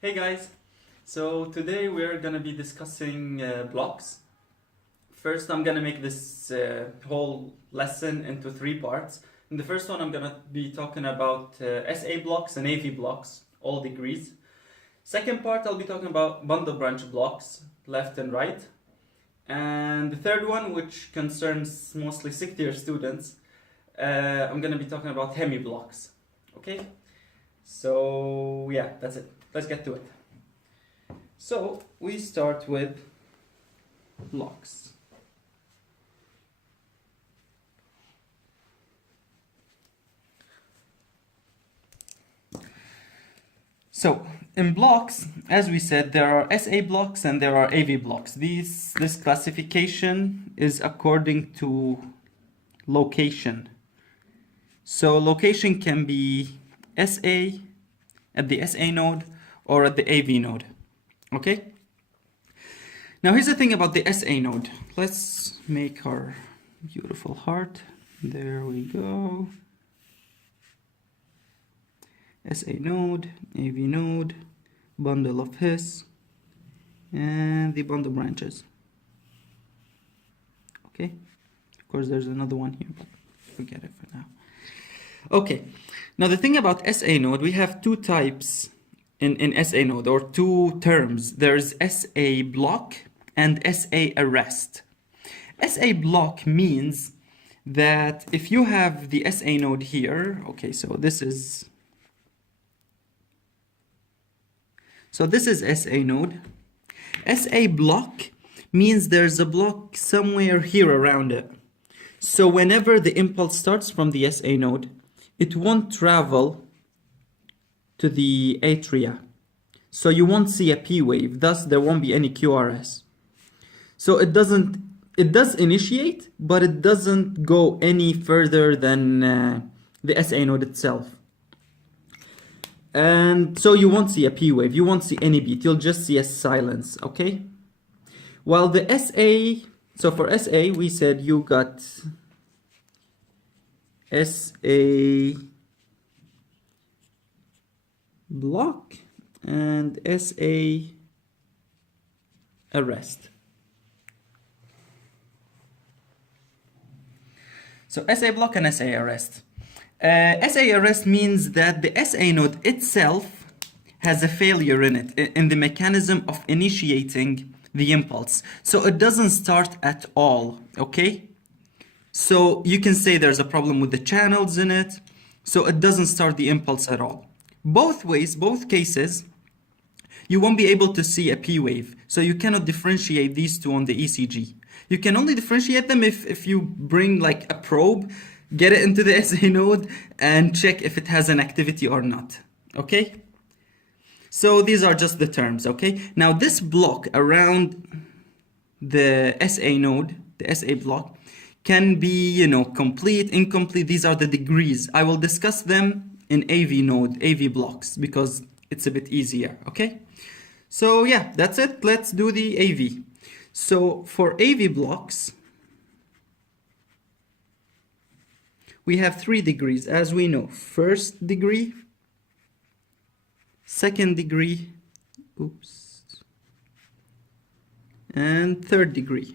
Hey guys, so today we're gonna be discussing blocks. First, I'm gonna make this whole lesson into three parts. In the first one, I'm gonna be talking about SA blocks and AV blocks, all degrees. Second part, I'll be talking about bundle branch blocks, left and right. And the third one, which concerns mostly 6th-year students, I'm gonna be talking about hemi blocks. Okay? So yeah, that's it. Let's get to it. So we start with blocks. So in blocks, as we said, there are SA blocks and there are AV blocks. This classification is according to location. So location can be SA at the SA node or at the AV node. Okay? Now here's the thing about the SA node. Let's make our beautiful heart. There we go. SA node, AV node, bundle of His, and the bundle branches. Okay? Of course there's another one here, but forget it for now. Okay, now the thing about SA node, we have two types in SA node, or two terms. There's SA block and SA arrest. SA block means that if you have the SA node here, okay, so this is SA node. SA block means there's a block somewhere here around it. So whenever the impulse starts from the SA node, it won't travel to the atria. So you won't see a P wave, thus there won't be any QRS. So it does initiate, but it doesn't go any further than the SA node itself. And so you won't see a P wave, you won't see any beat, you'll just see a silence, okay? While the SA, so for SA we said you got SA block and SA arrest. So SA block and SA arrest. SA arrest means that the SA node itself has a failure in it, in the mechanism of initiating the impulse. So it doesn't start at all, okay? So you can say there's a problem with the channels in it, so it doesn't start the impulse at all. Both ways, both cases, you won't be able to see a P wave, so you cannot differentiate these two on the ECG. You can only differentiate them if you bring like a probe, get it into the SA node, and check if it has an activity or not, okay? So these are just the terms, okay? Now this block around the SA node, the SA block, can be, complete, incomplete. These are the degrees. I will discuss them in AV node, AV blocks, because it's a bit easier, okay? So yeah, that's it. Let's do the AV. So for AV blocks, we have 3 degrees, as we know. First degree, second degree, and third degree.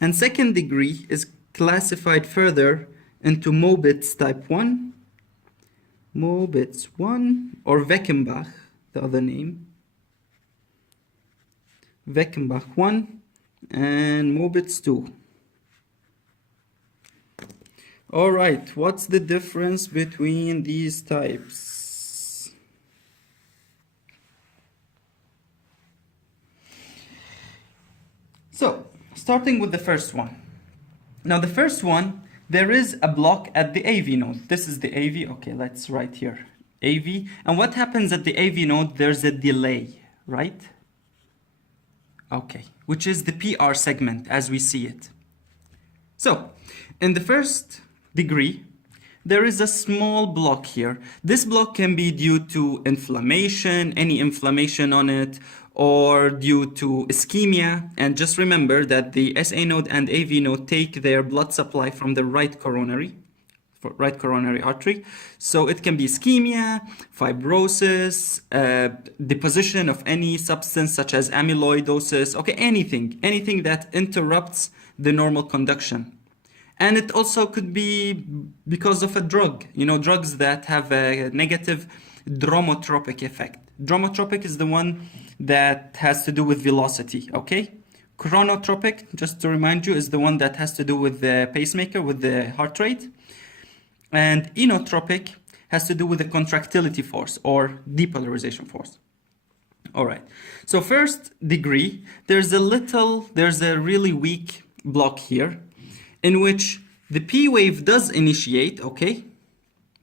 And second degree is classified further into Mobitz type 1, Mobitz 1, or Weckenbach, the other name, Weckenbach 1, and Mobitz 2. All right, what's the difference between these types? So, starting with the first one. Now the first one, there is a block at the AV node. This is the AV, okay, let's write here, AV. And what happens at the AV node? There's a delay, right? Okay, which is the PR segment as we see it. So, in the first degree, there is a small block here. This block can be due to inflammation, any inflammation on it, or due to ischemia. And just remember that the SA node and AV node take their blood supply from the right coronary, for right coronary artery. So it can be ischemia, fibrosis, deposition of any substance such as amyloidosis, okay, anything that interrupts the normal conduction. And it also could be because of a drug, drugs that have a negative dromotropic effect. Dromotropic is the one that has to do with velocity, okay? Chronotropic, just to remind you, is the one that has to do with the pacemaker, with the heart rate. And inotropic has to do with the contractility force or depolarization force. All right, so first degree, there's a really weak block here in which the P wave does initiate, okay?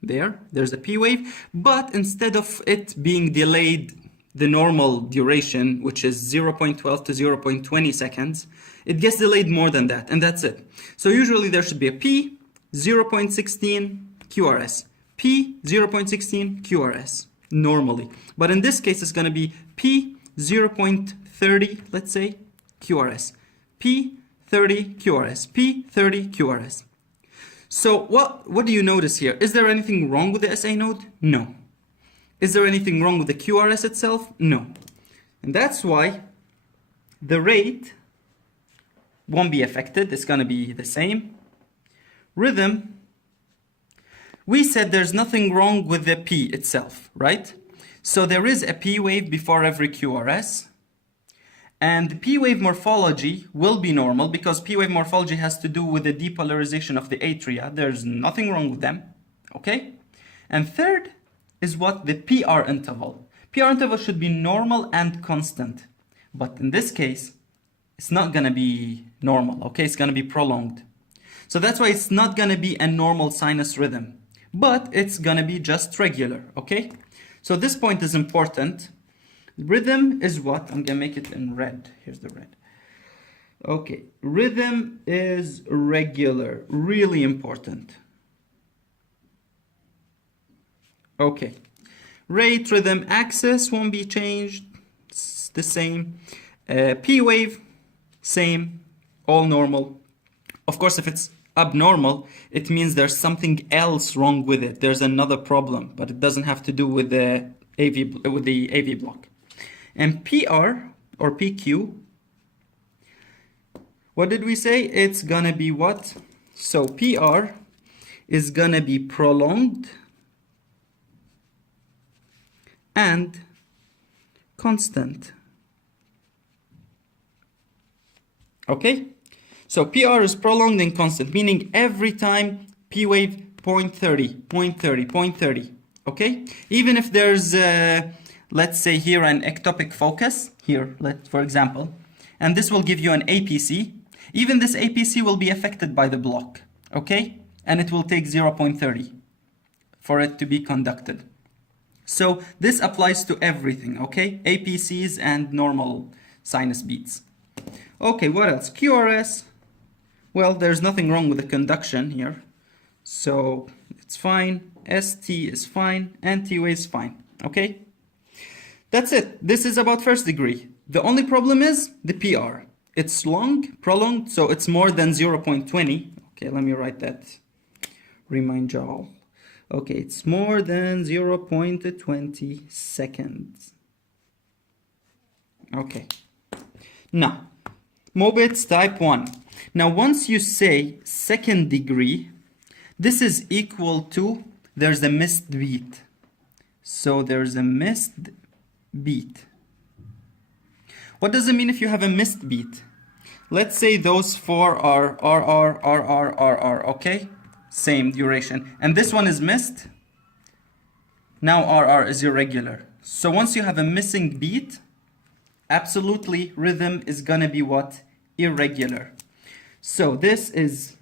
There's a P wave, but instead of it being delayed the normal duration, which is 0.12 to 0.20 seconds, it gets delayed more than that, and that's it. So usually there should be a P 0.16 QRS, P 0.16 QRS, normally. But in this case, it's going to be P 0.30, let's say, QRS, P 30 QRS, P 30 QRS. So what do you notice here? Is there anything wrong with the SA node? No. Is there anything wrong with the QRS itself? No. And that's why the rate won't be affected. It's going to be the same. Rhythm, we said there's nothing wrong with the P itself, right? So there is a P wave before every QRS. And the P wave morphology will be normal because P wave morphology has to do with the depolarization of the atria. There's nothing wrong with them, okay? And third is what? The PR interval. PR interval should be normal and constant. But in this case, it's not going to be normal, okay? It's going to be prolonged. So that's why it's not going to be a normal sinus rhythm, but it's going to be just regular, okay? So this point is important. Rhythm is what? I'm going to make it in red. Here's the red. Okay, rhythm is regular, really important. Okay, rate, rhythm, axis won't be changed. It's the same. P wave, same, all normal. Of course, if it's abnormal, it means there's something else wrong with it. There's another problem, but it doesn't have to do with the AV block. And PR or PQ, what did we say? It's gonna be what? So PR is gonna be prolonged and constant. Okay? So PR is prolonged and constant, meaning every time P wave 0.30, 0.30, 0.30. Okay? Even if there's let's say here an ectopic focus, here, for example, and this will give you an APC. Even this APC will be affected by the block, okay? And it will take 0.30 for it to be conducted. So this applies to everything, okay? APCs and normal sinus beats. Okay, what else? QRS. Well, there's nothing wrong with the conduction here. So it's fine. ST is fine. And T wave is fine, okay? That's it. This is about first degree. The only problem is the PR. It's long, prolonged, so it's more than 0.20. Okay, let me write that. Remind y'all. Okay, it's more than 0.20 seconds. Okay. Now, Mobitz type 1. Now, once you say second degree, this is equal to, there's a missed beat. So there's a missed beat. What does it mean if you have a missed beat? Let's say those four are RR, okay? Same duration. And this one is missed. Now RR is irregular. So once you have a missing beat, absolutely rhythm is gonna be what? Irregular. So this is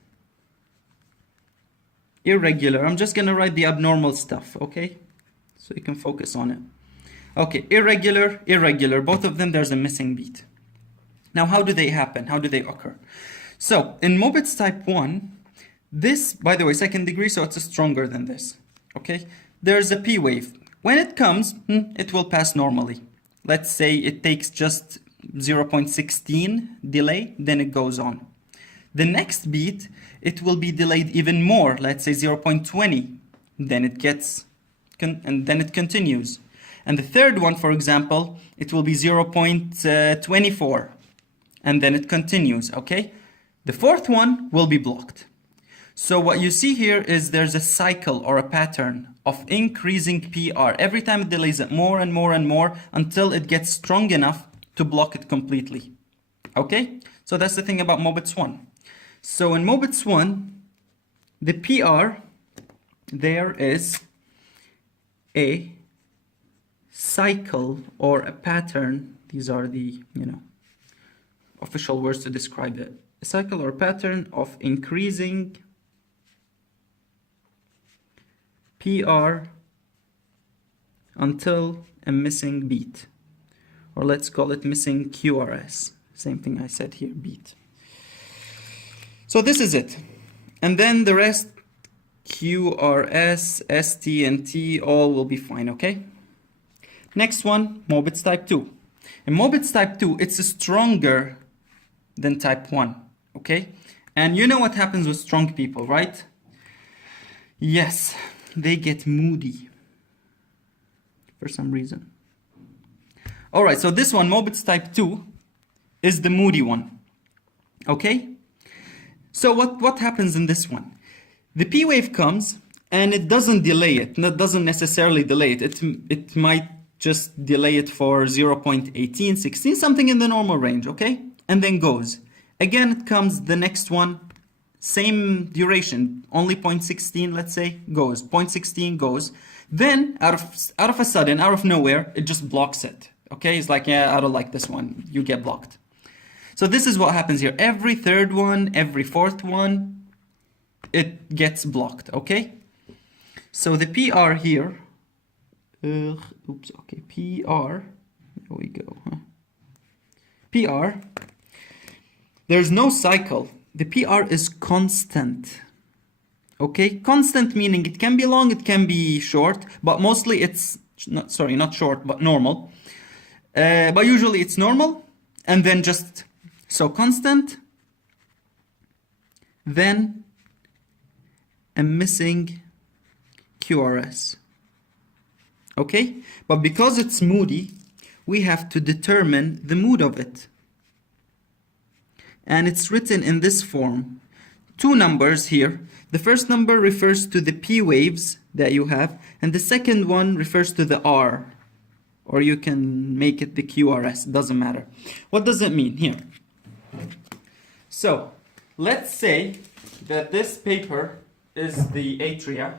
irregular. I'm just gonna write the abnormal stuff, okay? So you can focus on it. Okay, irregular, irregular. Both of them, there's a missing beat. Now, how do they happen? How do they occur? So, in Mobitz type 1, this, by the way, second degree, so it's stronger than this. Okay? There's a P wave. When it comes, it will pass normally. Let's say it takes just 0.16 delay, then it goes on. The next beat, it will be delayed even more, let's say 0.20. Then it gets, and then it continues. And the third one, for example, it will be 0.24. And then it continues, okay? The fourth one will be blocked. So what you see here is there's a cycle or a pattern of increasing PR. Every time it delays it more and more and more until it gets strong enough to block it completely. Okay? So that's the thing about Mobitz 1. So in Mobitz 1, the PR, there is a cycle or a pattern. These are the, official words to describe it. A cycle or pattern of increasing PR until a missing beat, or let's call it missing QRS. Same thing I said here, beat. So this is it. And then the rest, QRS, ST, and T, all will be fine, okay? Next one, Mobitz type 2. In Mobitz type 2, it's stronger than type 1, okay? And you know what happens with strong people, right? Yes, they get moody for some reason. All right, so this one, Mobitz type 2, is the moody one, okay? So what happens in this one? The P wave comes and it doesn't delay it. It doesn't necessarily delay it. It might just delay it for 0.18, 16, something in the normal range, okay? And then goes. Again, it comes the next one, same duration, only 0.16, let's say, goes. 0.16 goes. Then, out of a sudden, out of nowhere, it just blocks it, okay? It's like, yeah, I don't like this one. You get blocked. So this is what happens here. Every third one, every fourth one, it gets blocked, okay? So the PR here, okay, PR, there we go, huh? PR, there's no cycle. The PR is constant, okay? Constant meaning it can be long, it can be short, but mostly it's, not short, but normal. But usually it's normal, and then just, so constant, then a missing QRS. Okay? But because it's moody, we have to determine the mood of it. And it's written in this form. Two numbers here. The first number refers to the P waves that you have, and the second one refers to the R. Or you can make it the QRS, doesn't matter. What does it mean here? So, let's say that this paper is the atria,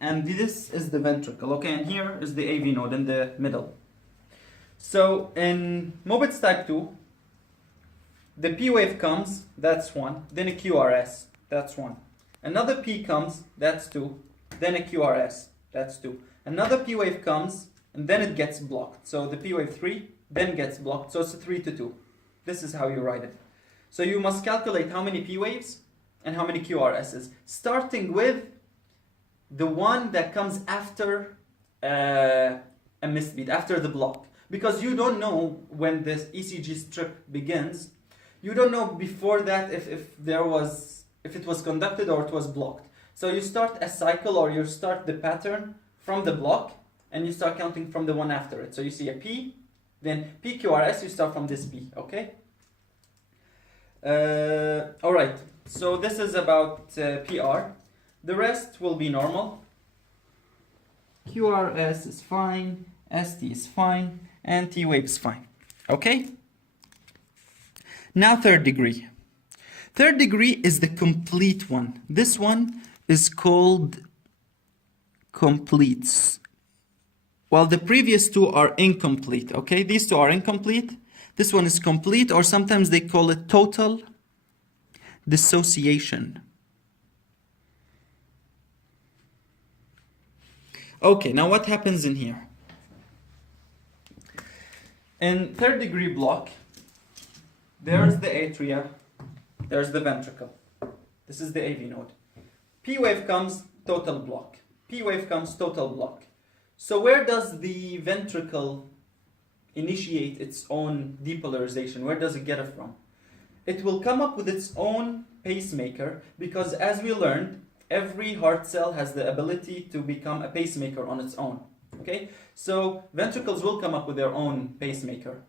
and this is the ventricle, okay? And here is the AV node in the middle. So, in Mobitz type 2, the P wave comes, that's 1, then a QRS, that's 1. Another P comes, that's 2, then a QRS, that's 2. Another P wave comes, and then it gets blocked. So the P wave 3, then gets blocked, so it's a 3 to 2. This is how you write it. So you must calculate how many P waves and how many QRSs, starting with the one that comes after a missed beat, after the block. Because you don't know when this ECG strip begins. You don't know before that if it was conducted or it was blocked. So you start a cycle, or you start the pattern from the block, and you start counting from the one after it. So you see a P, then PQRS, you start from this P, okay? All right, so this is about PR. The rest will be normal. QRS is fine, ST is fine, and T wave is fine, okay? Now third degree. Third degree is the complete one. This one is called completes. While the previous two are incomplete, okay? These two are incomplete. This one is complete, or sometimes they call it total dissociation. Okay, now what happens in here? In third degree block, there's the atria, there's the ventricle. This is the AV node. P wave comes, total block. P wave comes, total block. So where does the ventricle initiate its own depolarization? Where does it get it from? it will come up with its own pacemaker, because as we learned, every heart cell has the ability to become a pacemaker on its own. Okay, so ventricles will come up with their own pacemaker.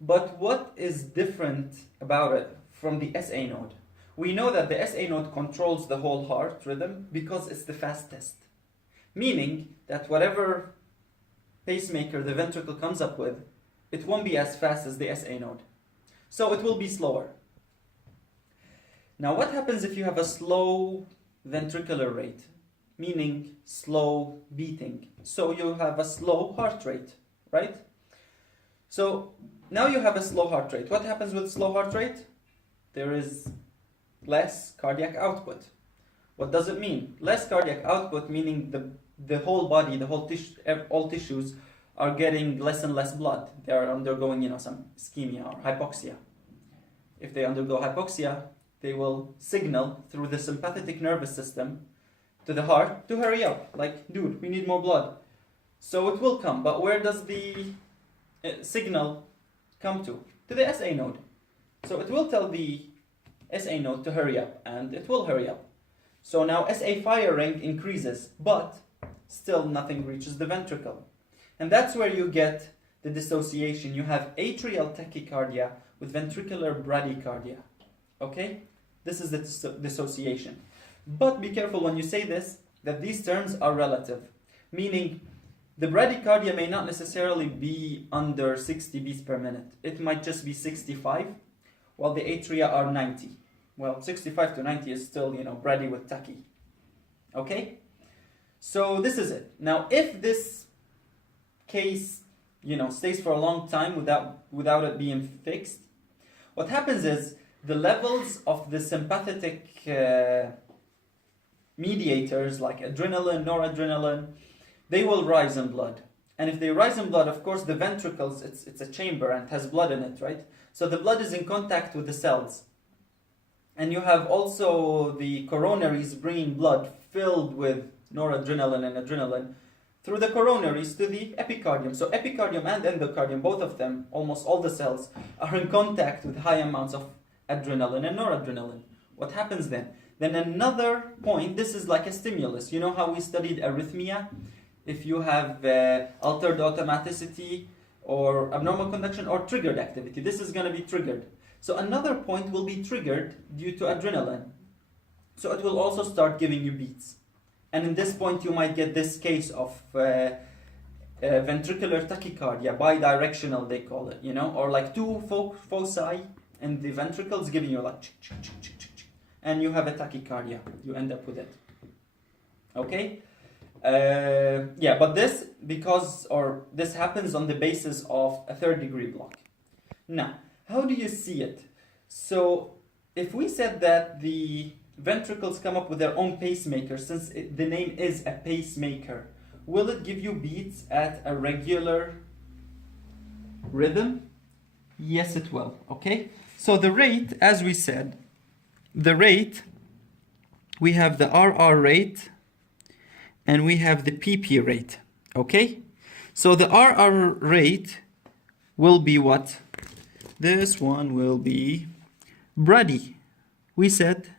But what is different about it from the SA node? We know that the SA node controls the whole heart rhythm because it's the fastest. Meaning that whatever pacemaker the ventricle comes up with, it won't be as fast as the SA node. So it will be slower. Now what happens if you have a slow ventricular rate? Meaning slow beating. So you have a slow heart rate, right? So now you have a slow heart rate. What happens with slow heart rate? There is less cardiac output. What does it mean? Less cardiac output meaning the whole body, the whole all tissues are getting less and less blood. They are undergoing, some ischemia or hypoxia. If they undergo hypoxia, they will signal through the sympathetic nervous system to the heart to hurry up. Like, dude, we need more blood. So it will come, but where does the signal come to? To the SA node. So it will tell the SA node to hurry up, and it will hurry up. So now SA firing increases, but still nothing reaches the ventricle. And that's where you get the dissociation. You have atrial tachycardia with ventricular bradycardia. Okay? This is the dissociation. But be careful when you say this, that these terms are relative. Meaning, the bradycardia may not necessarily be under 60 beats per minute. It might just be 65, while the atria are 90. Well, 65 to 90 is still, brady with tachy. Okay? So this is it. Now, if this case, stays for a long time without it being fixed, what happens is the levels of the sympathetic mediators like adrenaline, noradrenaline, they will rise in blood. And if they rise in blood, of course, the ventricles, it's a chamber and it has blood in it, right? So the blood is in contact with the cells. And you have also the coronaries bringing blood filled with noradrenaline and adrenaline through the coronaries to the epicardium. So epicardium and endocardium, both of them, almost all the cells, are in contact with high amounts of adrenaline and noradrenaline. What happens then? Then another point, this is like a stimulus. You know how we studied arrhythmia? If you have altered automaticity or abnormal conduction or triggered activity, this is going to be triggered. So another point will be triggered due to adrenaline. So it will also start giving you beats. And in this point, you might get this case of ventricular tachycardia, bidirectional they call it, or like two foci in the ventricles giving you like and you have a tachycardia. You end up with it. Okay? But this happens on the basis of a third-degree block. Now, how do you see it? So, if we said that the ventricles come up with their own pacemaker, since the name is a pacemaker, will it give you beats at a regular rhythm? Yes, it will. Okay? So the rate, as we said, we have the RR rate and we have the PP rate. Okay? So the RR rate will be what? This one will be brady. We said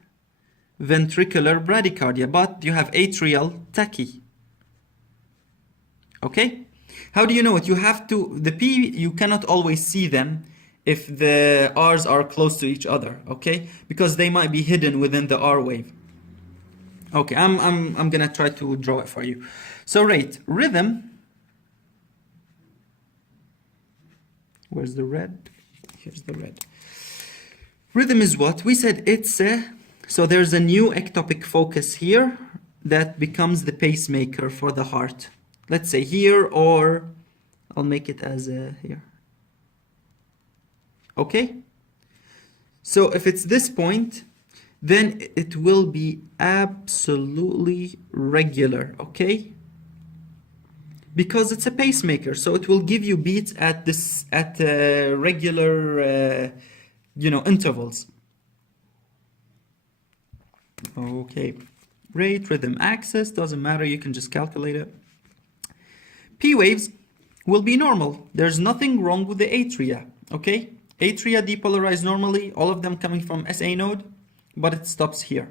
ventricular bradycardia, but you have atrial tachy. Okay? How do you know it? You have to, the P, you cannot always see them if the R's are close to each other, okay? Because they might be hidden within the R wave. Okay, I'm gonna try to draw it for you. So rhythm, where's the red? Here's the red. Rhythm is what? We said it's so there's a new ectopic focus here that becomes the pacemaker for the heart. Let's say here, or I'll make it as here. Okay? So if it's this point, then it will be absolutely regular, okay? Because it's a pacemaker, so it will give you beats at regular intervals. Okay, rate, rhythm, axis, doesn't matter, you can just calculate it. P waves will be normal. There's nothing wrong with the atria, okay? Atria depolarize normally, all of them coming from SA node, but it stops here.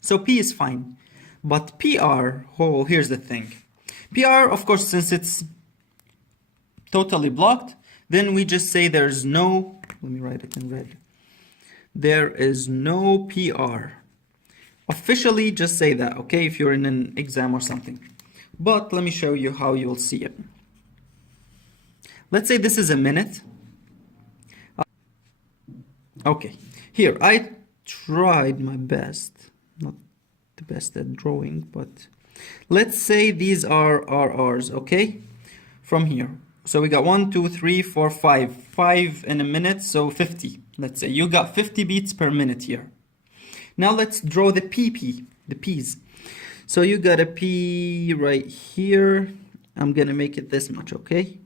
So P is fine. But PR, oh, here's the thing. PR, of course, since it's totally blocked, then we just say there's no, let me write it in red. There is no PR. Officially, just say that, okay, if you're in an exam or something. But let me show you how you'll see it. Let's say this is a minute. Okay, here, I tried my best. Not the best at drawing, but let's say these are RRs, okay? From here. So we got 1, 2, 3, 4, 5. 5 in a minute, so 50. Let's say you got 50 beats per minute here. Now let's draw the PP, the P's. So you got a P right here. I'm gonna make it this much, okay?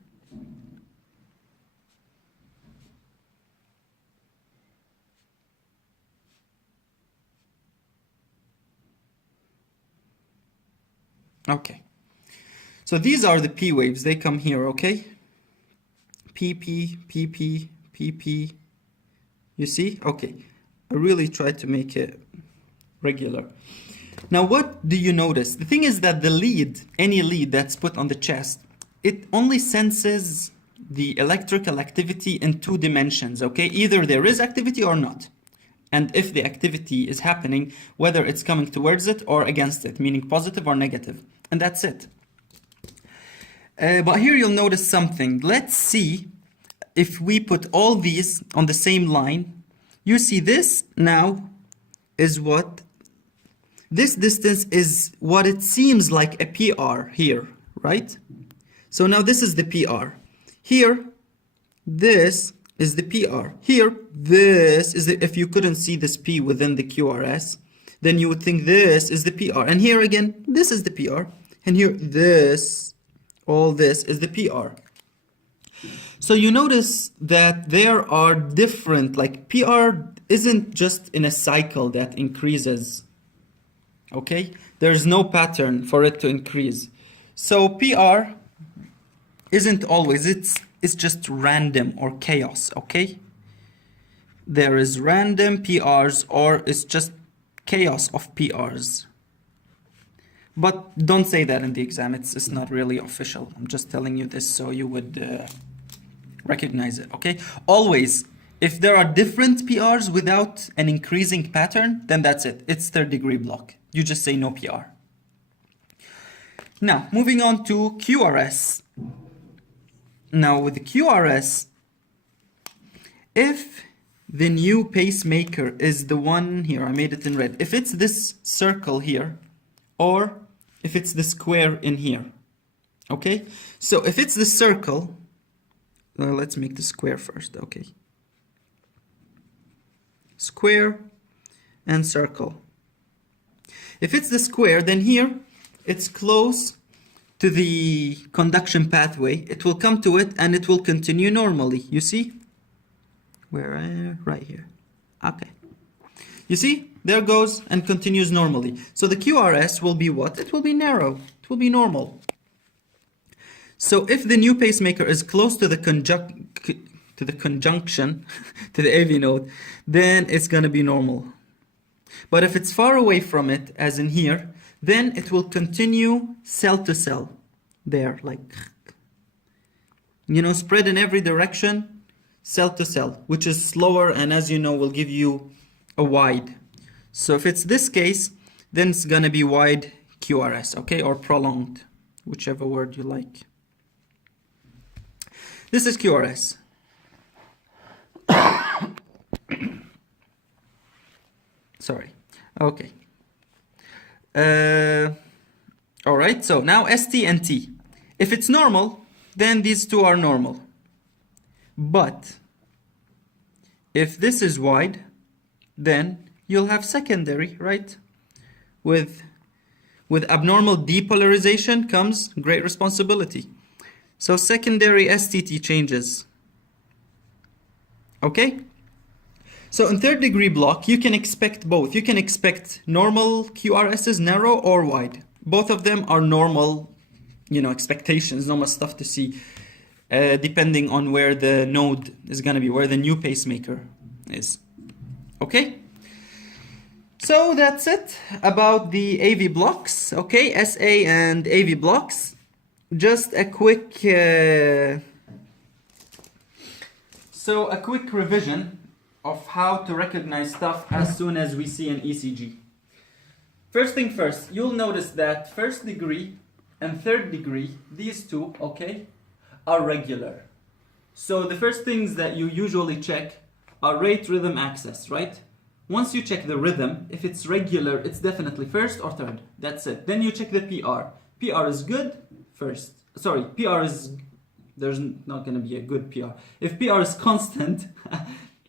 Okay. So these are the P waves, they come here, okay? PP, PP, PP. You see? Okay. I really tried to make it regular. Now what do you notice? The thing is that the lead, any lead that's put on the chest, it only senses the electrical activity in 2 dimensions, okay? Either there is activity or not. And if the activity is happening, whether it's coming towards it or against it, meaning positive or negative. And that's it. But here you'll notice something. Let's see if we put all these on the same line. You see this now is what? This distance is what it seems like a PR here, right? So now this is the PR. Here, this is the PR. Here, this is the, if you couldn't see this P within the QRS, then you would think this is the PR. And here again, this is the PR. And here, this, all this is the PR. So you notice that there are different, like PR isn't just in a cycle that increases, okay? There's no pattern for it to increase. So PR isn't always, it's just random or chaos, okay? There is random PRs or it's just chaos of PRs. But don't say that in the exam, it's not really official. I'm just telling you this so you would recognize it, okay? Always, if there are different PRs without an increasing pattern, then that's it. It's 3rd degree block. You just say no PR. Now, moving on to QRS. Now, with the QRS, if the new pacemaker is the one here, I made it in red. If it's this circle here, or if it's the square in here, okay? So if it's the circle, let's make the square first, okay? Square and circle. If it's the square, then here it's close to the conduction pathway. It will come to it and it will continue normally. You see? Where? Right here. Okay. You see? There goes and continues normally. So the QRS will be what? It will be narrow. It will be normal. So if the new pacemaker is close to the conjunction, to the AV node, then it's going to be normal. But if it's far away from it, as in here, then it will continue cell to cell. There, like, you know, spread in every direction, cell to cell, which is slower and, as you know, will give you a wide. So if it's this case, then it's going to be wide QRS, okay, or prolonged, whichever word you like. This is QRS. Sorry. Okay. All right. So now ST and T. If it's normal, then these two are normal. But if this is wide, then you'll have secondary, right? With abnormal depolarization comes great responsibility. So secondary STT changes. Okay? So in 3rd degree block, you can expect both. You can expect normal QRSs, narrow or wide. Both of them are normal, you know, expectations, normal stuff to see. depending on where the node is going to be, where the new pacemaker is. Okay? So that's it about the AV blocks, okay? SA and AV blocks. Just a quick, so a quick revision of how to recognize stuff as soon as we see an ECG. First thing first, you'll notice that first degree and third degree, these two, okay, are regular. So the first things that you usually check are rate, rhythm, access, right? Once you check the rhythm, if it's regular, it's definitely first or third. That's it. Then you check the PR. PR is good, first. Sorry, PR is, there's not going to be a good PR. If PR is constant,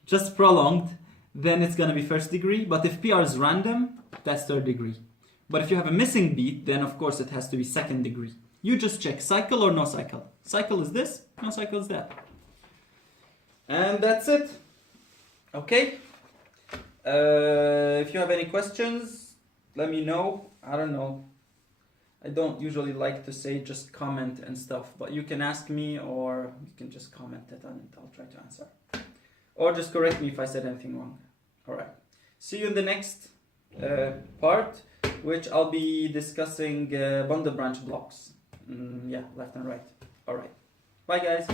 just prolonged, then it's going to be first degree. But if PR is random, that's third degree. But if you have a missing beat, then of course it has to be second degree. You just check cycle or no cycle. Cycle is this, no cycle is that. And that's it. Okay? If you have any questions, let me know. I don't know. I don't usually like to say just comment and stuff, but you can ask me or you can just comment it and I'll try to answer. Or just correct me if I said anything wrong. Alright. See you in the next part, which I'll be discussing bundle branch blocks. Yeah, left and right. Alright. Bye guys.